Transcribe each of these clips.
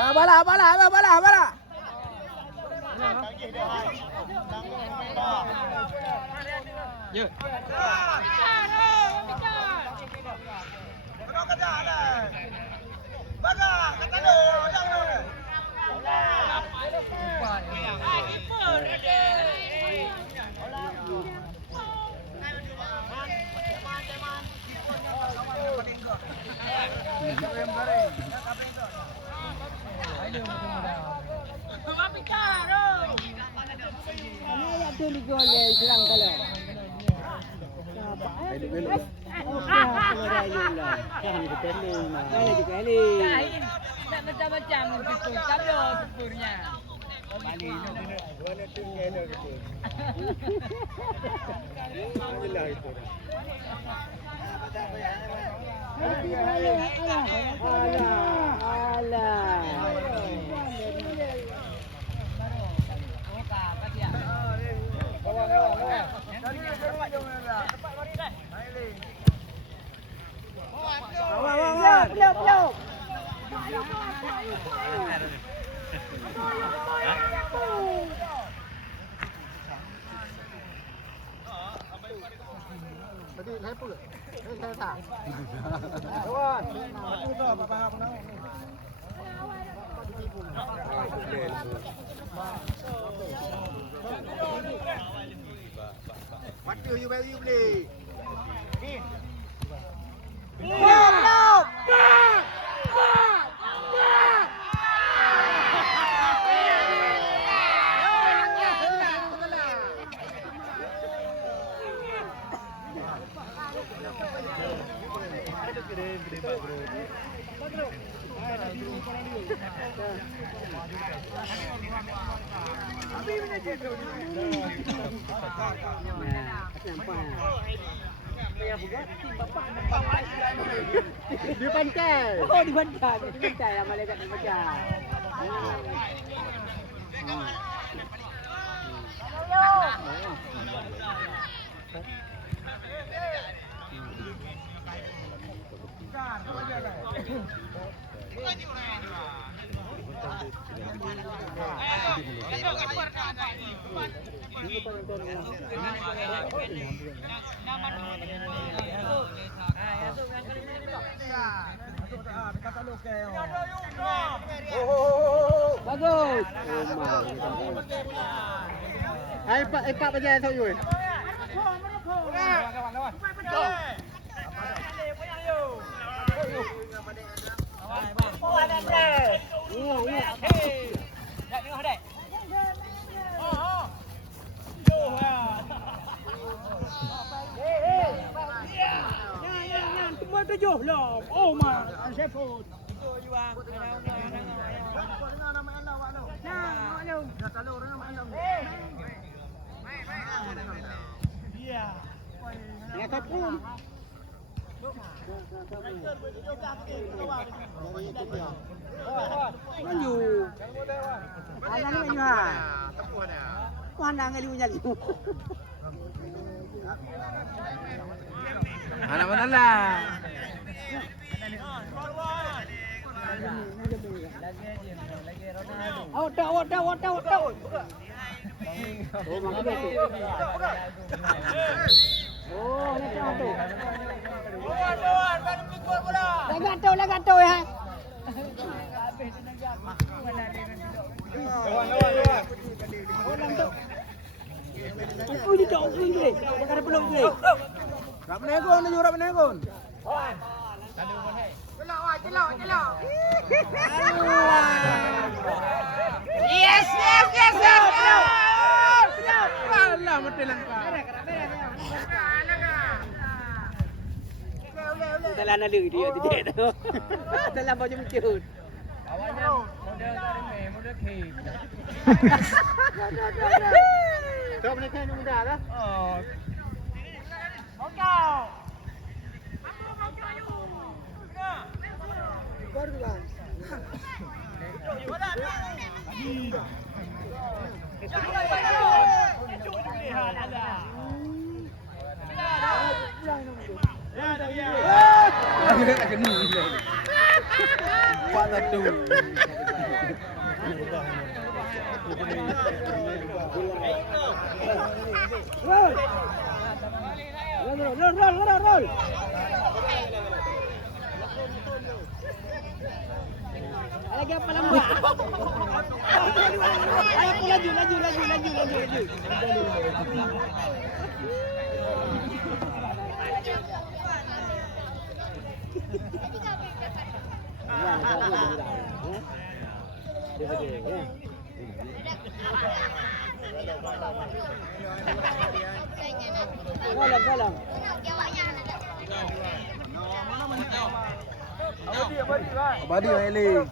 Bala. Ya. Macam-macam gitu, kalau tempurnya. Peluk. Tadi saya pun. Saya tak. Kawan. Aku tak faham nak. What do you beli? Peluk. Di pantai. Oh, di pantai. Di pantai lah malaikat di pantai. Bagus. Hai Pak bajai tau you. Tujuh lah. Oh mak, saya pun. Itu juga. Iya. Ya kapun. Maju. Anak ni maju ha. Mana ngali punya liu. Anak mana lah? Awak. Oh, makanya tu. Oh, ni tu. Lagat tu ya. Oh, ni jauh ni. Jangan ada peluk ni. Rak menegon ni, rak menegon. Celok. Yes. Alah, mati langkah. Dalam ada dia tidak tu. Dalam baju mungkin. Awalnya model cave. Kau menekan muda lah. Oh. Baru bang. Tak kena. Kuat satu. Roll. Roll. Lagi apa lama? Ayo laju. Galang. Badi Eli.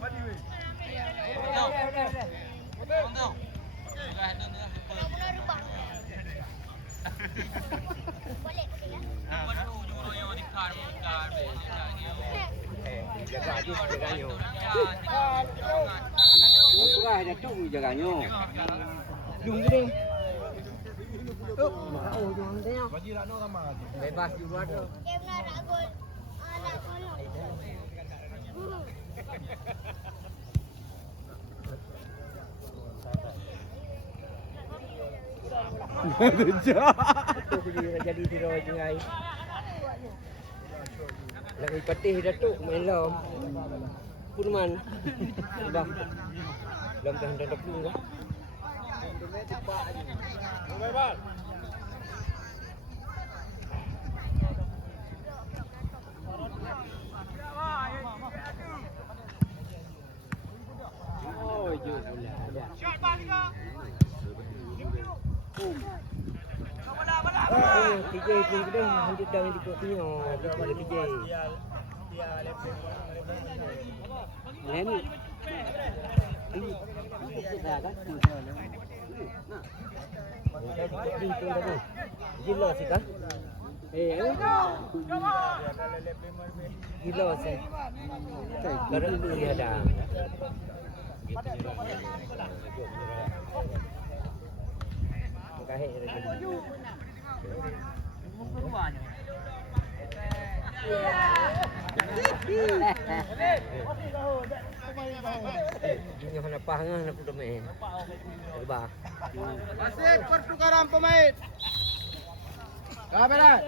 Bebas juga tu. Jadi tiro jengai. Lagi patih datuk main lam. Purman. Bang. Lam dah hendak pun ke? Oh, jauh bola. Shot balik. Tiga dia hendak dah di kopinya. Dia tiga. Lain. Ini kita kan. Gila sih kan? Gila sih. Baru dia ada. Kahit dia. Ini hanya pangan nak pemain. Terba. Wasit pertukaran pemain. Kamera.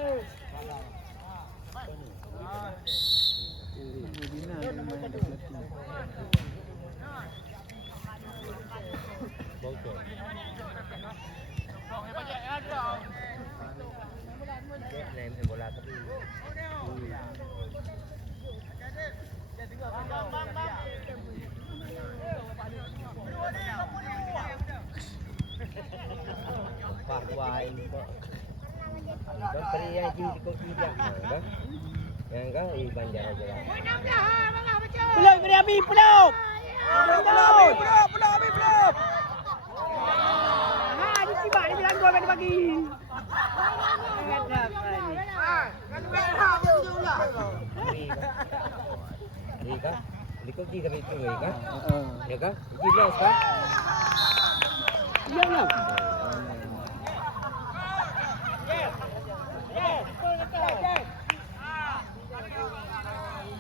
Ném bola tapi. Pak Wai kok. Dan pria di kopi dia. Yang kan di Banjar aja. Peluk Abi, peluk. Peluk. Ha, di sibak ni bilang gua bagi. Ika, liko di kami itu Ika. Ya kan? Jelas kan? Iya lah.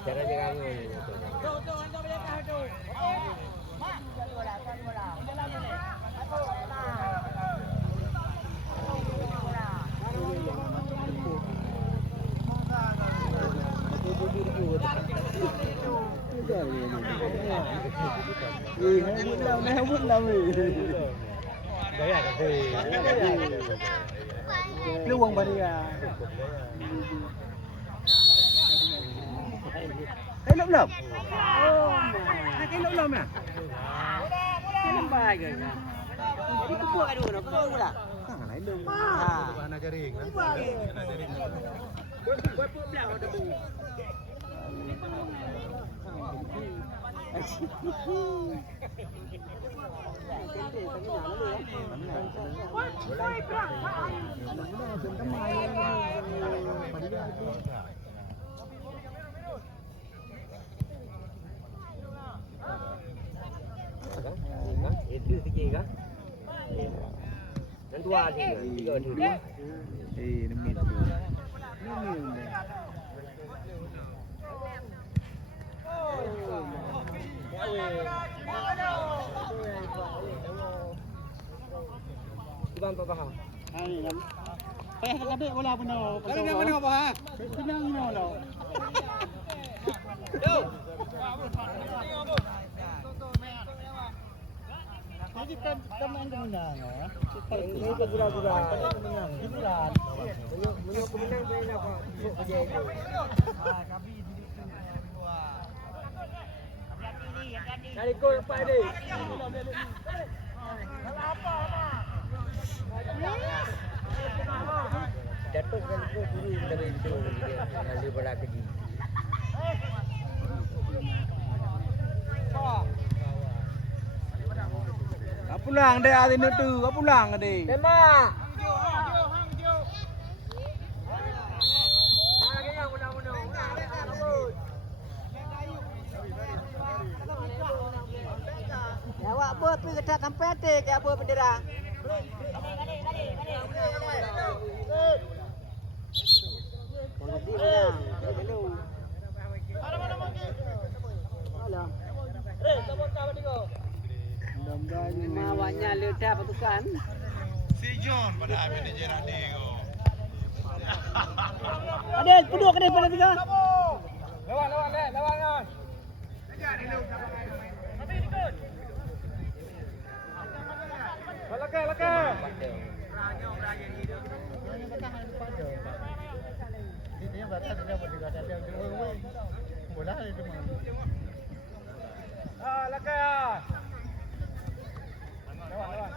Cara jaga kamu. Hewut lah weh. Gaya dah weh. Peluang baria. Hello belum? Oh, nak hello belum ya? Hello baik ke? Itu buat ada orang, kau tahu lah. Kan lain dong. Mana jaring? Mana jaring? Buat belah ada tu. Itu tiga kan? Dan dua tiga tu. Demi tu. Ibang pabaha. Ay, kaya wala po na. Ano naman ako ba ha? Pinang na wala. Yo! Hindi ka tamaan ka muna, no? Hindi ka gula-gula. Gibulan. Munyo kuminang sa ina ko. Kali ko pa deh. Jatuh kali ko dulu dari itu kali bola kecil. Pulang deh atin itu, pulang deh. Tema. Ya awak buat pergi ke dekat pete ke apa bendera. Mawanya ledah pasukan. Si John pada manajer Adego. Adel, peduk ke depan tiga. Lawan. Laka. Dia batas dia berdekat dia bola itu mah. Laka. Lawan.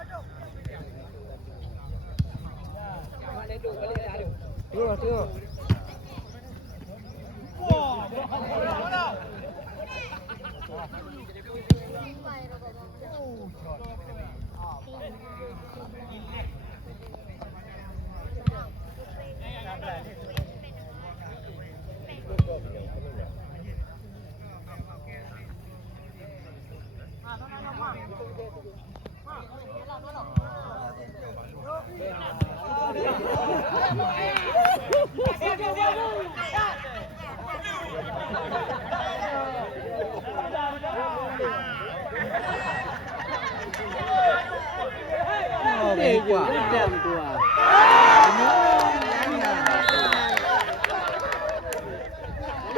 Tengok. Gedam tua.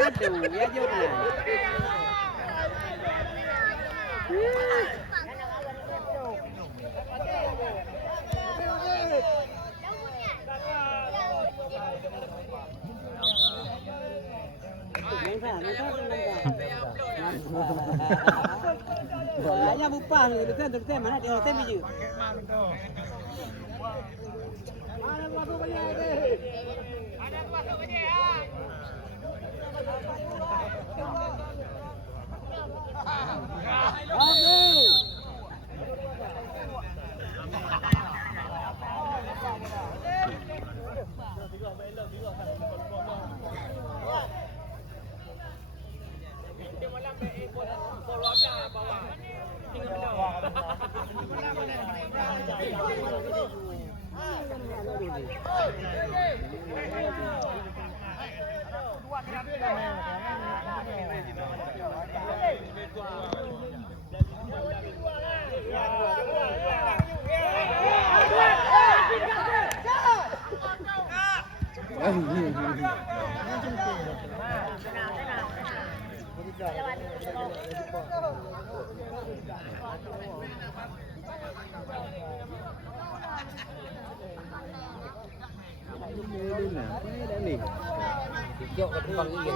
Aduh, ya jauh. Bolanya bupang gitu kan terus mana di hotel biji. Ada masuk biji. Ada masuk biji ya. Hijau ke depan ini.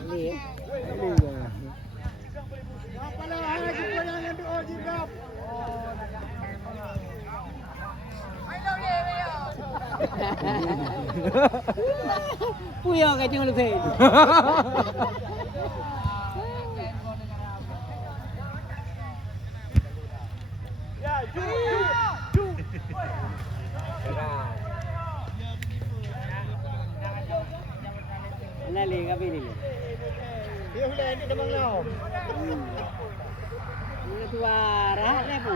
Ini. Puyo kayak tinggal lu sih. Ya, ju. Nali kapili. Dia sudah ini demang now. Ini suara ni bu.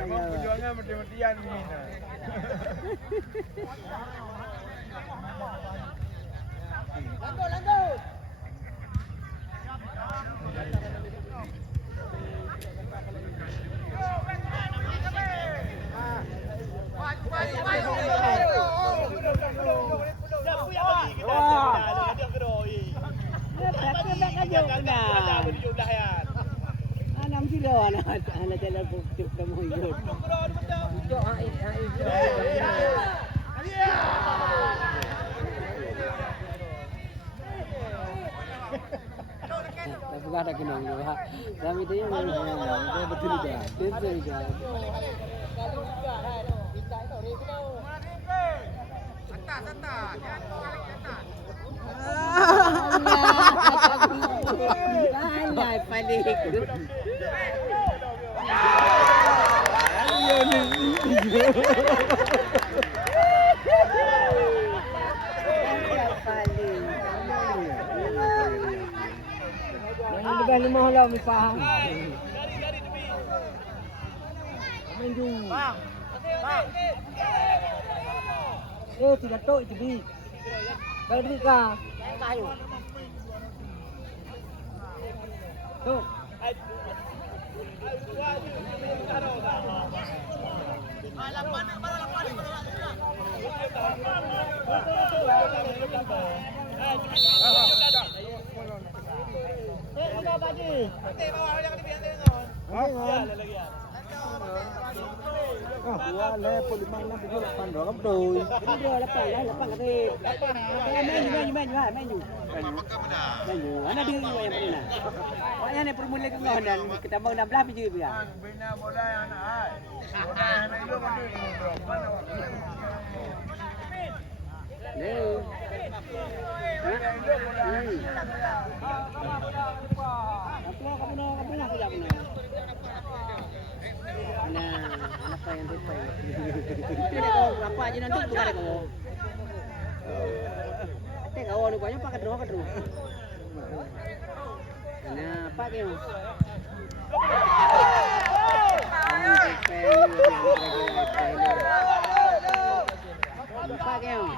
Perjuangan mati-matian ni. Enam kilo anak jalan bukti kamu hidup. Tapi ada kena juga. Kami tu yang betul juga. Betul juga. Pandai paling. Yang lebih lima lah faham. Main jung. Tidak tahu itu bi. Kalau beri kah? Tu. Wala po limang lang bigla pan ro kam toy. Bigla lapan kate. Menu. Ana dia yang pernah. Wanya ni permula ke ngau dan kita mau 16 biji dia. Bina bola yang anak ai. Bola anak itu mesti mana. Ni. Kamu nak kerja mana? Nah, apa yang terbaik? Apa aja nanti bukan ada kamu. Kau ni banyak pakai drone ke? Nah, apa kamu? Apa kamu?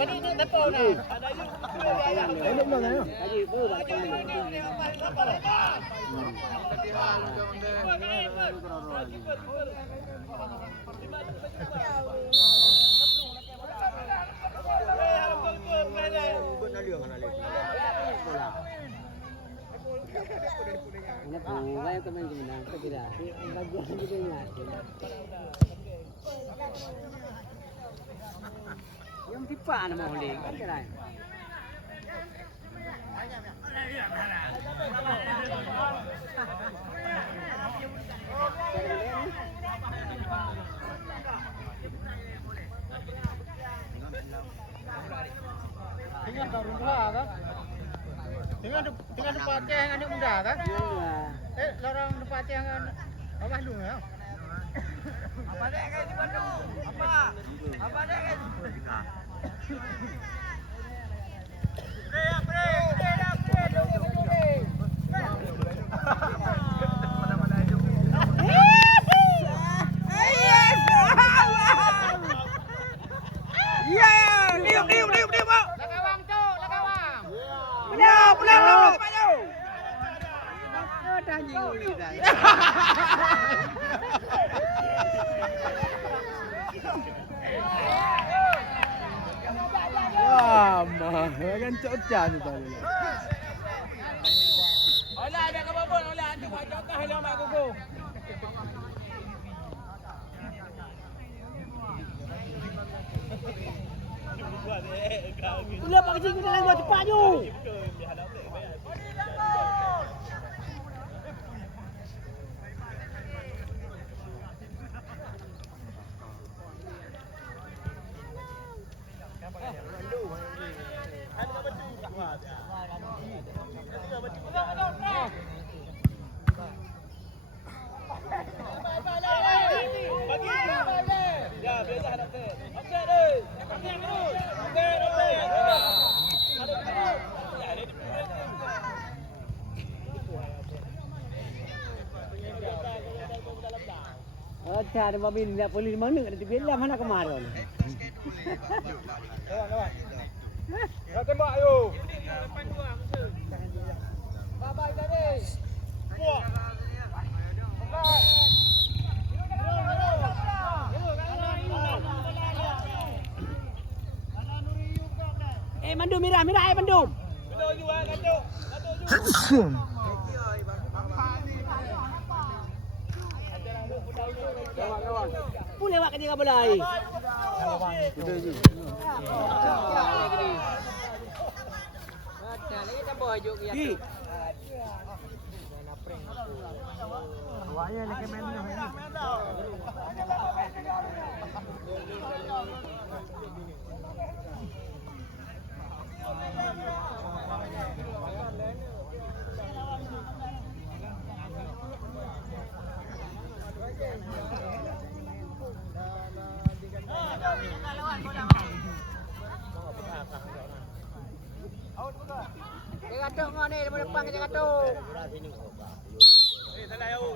Ini tepo na. Ada belum na? Lagi bu. Baik teman-teman, kita bagian kita ingat. Yang tipa nama boleh kan kira. Dengan baru dua kan? Dengan depan yang anak muda kan? Lorong depan yang apa lu ya? Apa dek guys di Bandung? Apa dek guys? Wah, mah kan cocok tu tadi. Olah ada kababon, olah antu buat cokah hello mak kuku. Ulah pak kecil kita buat cepat tu. Ada Ada ada mobil ni polis mana nanti bila mana kemarin. Lawan. Dah tembak ayo. Bye-bye tadi. Puak. Mandum Mira Mandum. Pun lewat kerja bola ni. Lagi tak boleh juk dia. Awaknya nak main ni. Dia gatuk kau ni, dia depan dia gatuk. Salah jauh.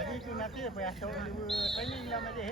Jadi tu nanti apa ya? Tahu dua training lah macam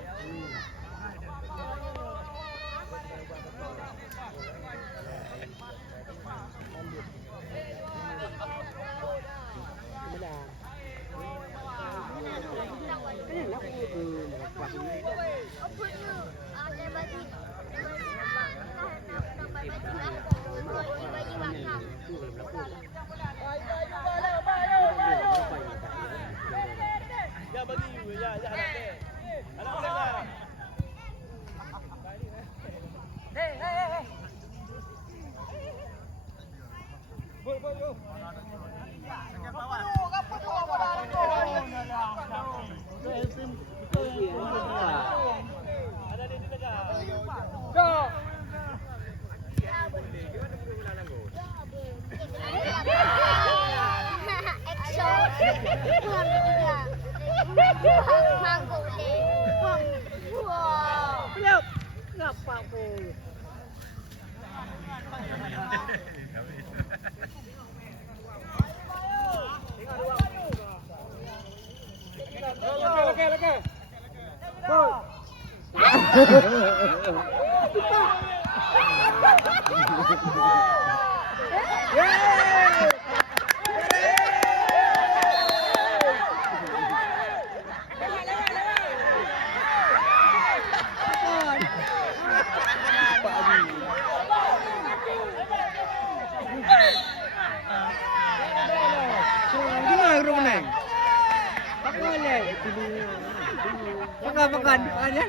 Makan ya?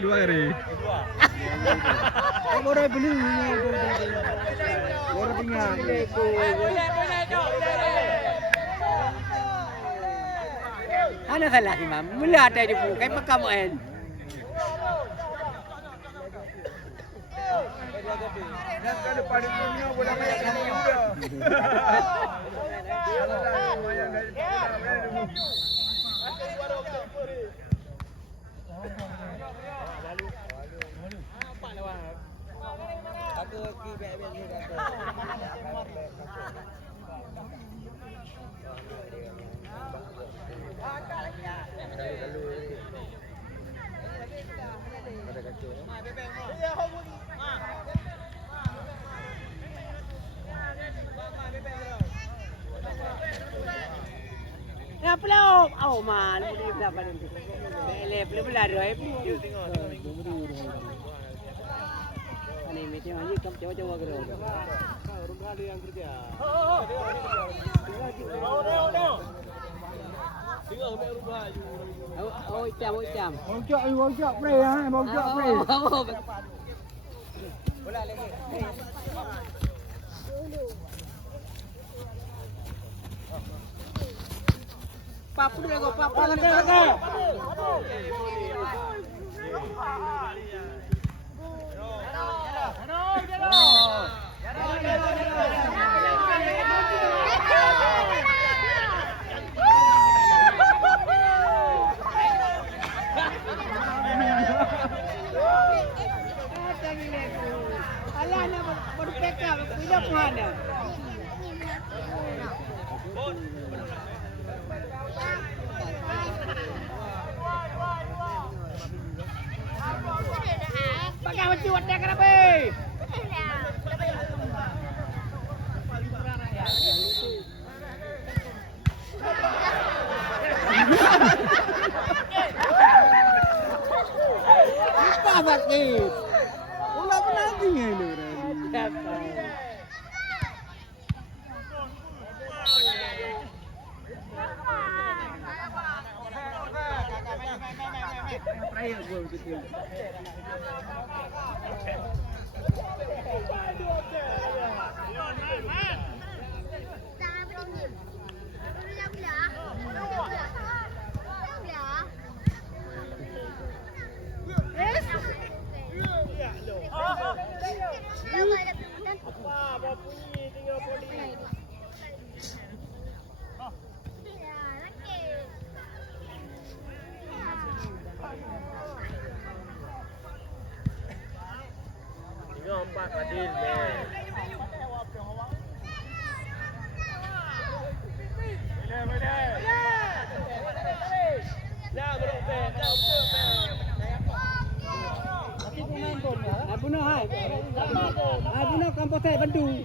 Luar ni. Orang beli. Orang tinggal. Ana salah imam. Mula ada di bukan pakam kan. Dan ke depan dunia bola main kamu juga. Ya pelau. Oh man, boleh berapa ni? Boleh belah dah. Tengok. Ini macam ni kamu coba kerja. Rumah ada yang kerja. Tengok rumah you. Oh itam. Bojok play ah, bojok play. Bola lagi. papu dia go papu lagi. Alah nak baru pack up, tidak puan dah. Pakai baju wadah kenapa? Apa bakit? Wala pa natin ngayon. Empat adil Abuno hai. Abuno Kampoteh Bandung.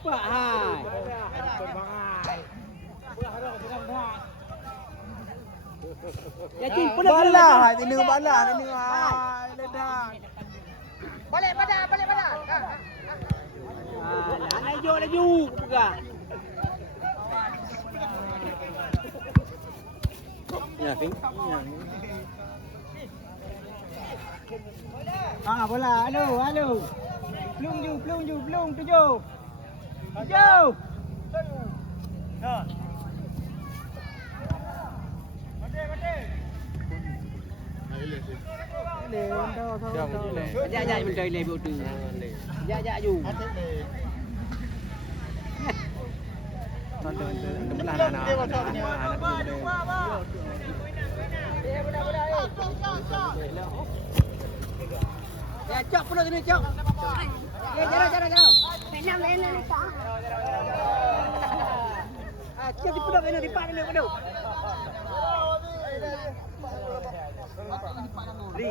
Pak hai. Ya cing bala hai tini bala tini hai ledak. Balik pada. Ah, laju pegah. Ya ting. Ah bola, halo. Plung tujuh. Jauh. Ya. Dạ mình chơi lề bộ trừ. Dạ dù. Ya cok penuh sini cok. Ya jarang. Menang lên. Ah, cok di penuh ini di pak ini penuh. Đi.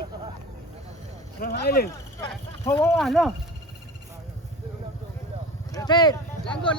Rồi lên. Thôi lo. Trên, lang gol.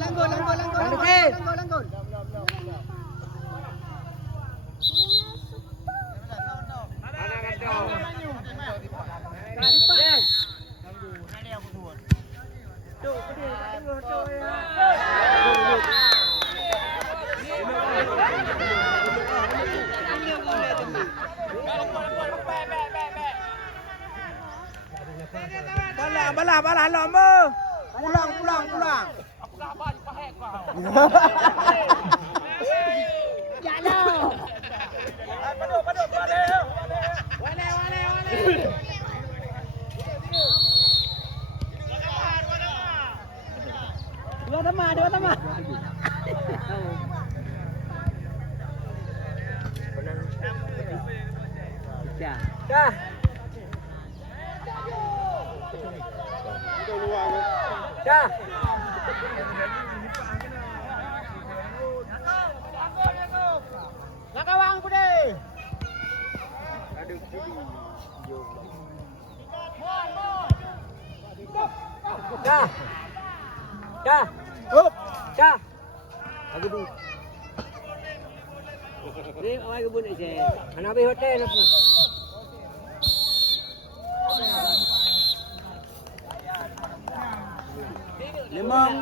Bala lomba. Pulang. Jalan. Padu balik. Wale. Dua teman. Dah. Dah. Nakawang po deh. Dah. Dah. Up. Dah. Aku bu. Ni awak bu ni je. Anak be hotel aku. Memang